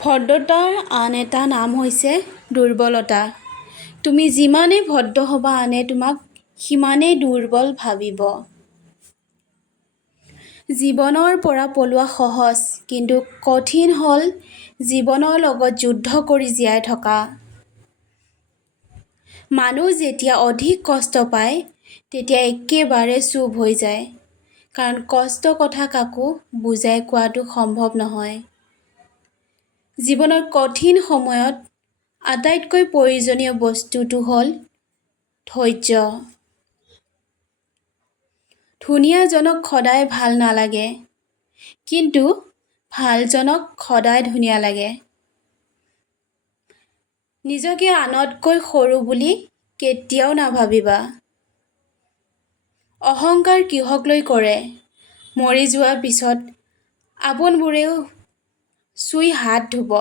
ভদ্ৰতাৰ আন এটা নাম হৈছে দুৰ্বলতা। তুমি যিমানেই ভদ্ৰ হ'বা আনে তোমাক সিমানেই দুৰ্বল ভাবিব। জীৱনৰ পৰা পলোৱা সহজ, কিন্তু কঠিন হ'ল জীৱনৰ লগত যুদ্ধ কৰি জীয়াই থকা। মানুহ যেতিয়া অধিক কষ্ট পায় তেতিয়া একেবাৰে চুপ হৈ যায়, কাৰণ কষ্টৰ কথা কাকো বুজাই কোৱাটো সম্ভৱ নহয়। জীৱনৰ কঠিন সময়ত আটাইতকৈ প্ৰয়োজনীয় বস্তুটো হ'ল ধৈৰ্য। ধুনীয়াজনক সদায় ভাল নালাগে, কিন্তু ভালজনক সদায় ধুনীয়া লাগে। নিজকে আনতকৈ সৰু বুলি কেতিয়াও নাভাবিবা। অহংকাৰ কিহক লৈ কৰে? মৰি যোৱাৰ পিছত আপোনবোৰেও চুই হাত ধুব।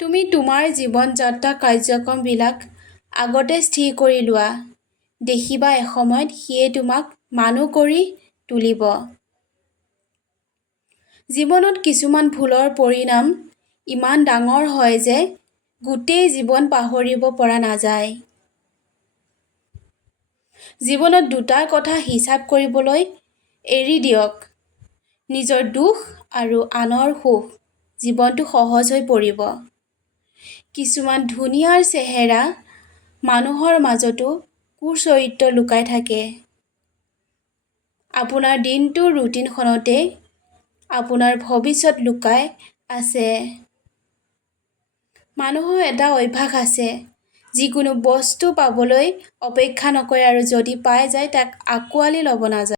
তুমি তোমাৰ জীৱন যাত্ৰা কাৰ্যক্ৰমবিলাক আগতে স্থিৰ কৰি লোৱা। দেখিবা এসময়ত সিয়ে তোমাক মানুহ কৰি তুলিব। জীৱনত কিছুমান ভুলৰ পৰিণাম ইমান ডাঙৰ হয় যে গোটেই জীৱন পাহৰিব পৰা নাযায়। জীৱনত দুটা কথা হিচাপ কৰিবলৈ এৰি দিয়ক, নিজৰ দুখ আৰু আনৰ সুখ। জীৱনটো সহজ হৈ পৰিব। কিছুমান ধুনীয়াৰ চেহেৰা মানুহৰ মাজতো কুচৰিত্ৰ লুকাই থাকে। আপোনাৰ দিনটোৰ ৰুটিনখনতে আপোনাৰ ভৱিষ্যত লুকাই আছে। মানুহৰ এটা অভ্যাস আছে, যিকোনো বস্তু পাবলৈ অপেক্ষা নকৰে আৰু যদি পাই যায় তাক আঁকোৱালি ল'ব নাজানে।